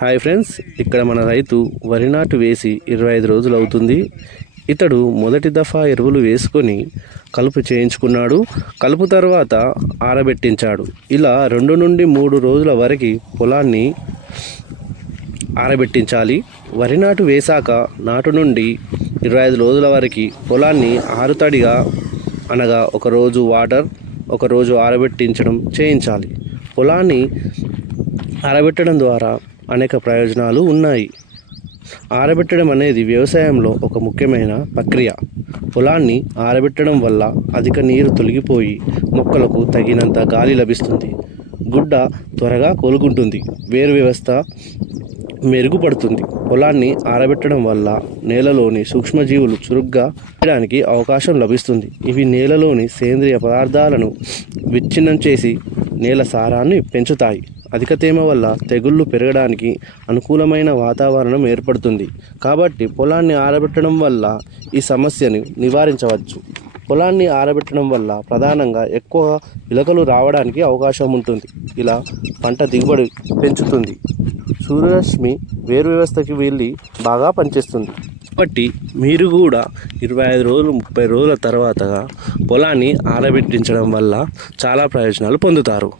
Hi friends, ఇక్కడ మన రైతు వరి నాటు వేసి 25 రోజులు అవుతుంది. ఇతడు మొదటి దఫా ఎరువులు వేసుకొని కలుపు చేయించుకున్నాడు. కలుపు తర్వాత ఆరబెట్టించాడు. ఇలా 2 నుండి 3 రోజుల వరకు పొలాన్ని ఆరబెట్టించాలి. వరి నాటు వేశాక నాటు నుండి 25 రోజుల వరకు పొలాన్ని ఆరుతడిగా అనగా ఒకరోజు వాటర్ ఒకరోజు ఆరబెట్టించడం చేయించాలి. పొలాన్ని ఆరబెట్టడం ద్వారా అనేక ప్రయోజనాలు ఉన్నాయి. ఆరబెట్టడం అనేది వ్యవసాయంలో ఒక ముఖ్యమైన ప్రక్రియ. పొలాన్ని ఆరబెట్టడం వల్ల అధిక నీరు తొలగిపోయి మొక్కలకు తగినంత గాలి లభిస్తుంది. గుడ్డ త్వరగా కోలుకుంటుంది. వేరు వ్యవస్థ మెరుగుపడుతుంది. పొలాన్ని ఆరబెట్టడం వల్ల నేలలోని సూక్ష్మజీవులు చురుగ్గా చేయడానికి అవకాశం లభిస్తుంది. ఇవి నేలలోని సేంద్రియ పదార్థాలను విచ్ఛిన్నం చేసి నేల సారాన్ని పెంచుతాయి. అధిక తేమ వల్ల తెగుళ్ళు పెరగడానికి అనుకూలమైన వాతావరణం ఏర్పడుతుంది. కాబట్టి పొలాన్ని ఆరబెట్టడం వల్ల ఈ సమస్యను నివారించవచ్చు. పొలాన్ని ఆరబెట్టడం వల్ల ప్రధానంగా ఎక్కువ పిలకలు రావడానికి అవకాశం ఉంటుంది. ఇలా పంట దిగుబడి పెంచుతుంది. సూర్యరశ్మి వేరు వ్యవస్థకి వెళ్ళి బాగా పనిచేస్తుంది. కాబట్టి మీరు కూడా 25 రోజులు 30 రోజుల తర్వాతగా పొలాన్ని ఆరబెట్టించడం వల్ల చాలా ప్రయోజనాలు పొందుతారు.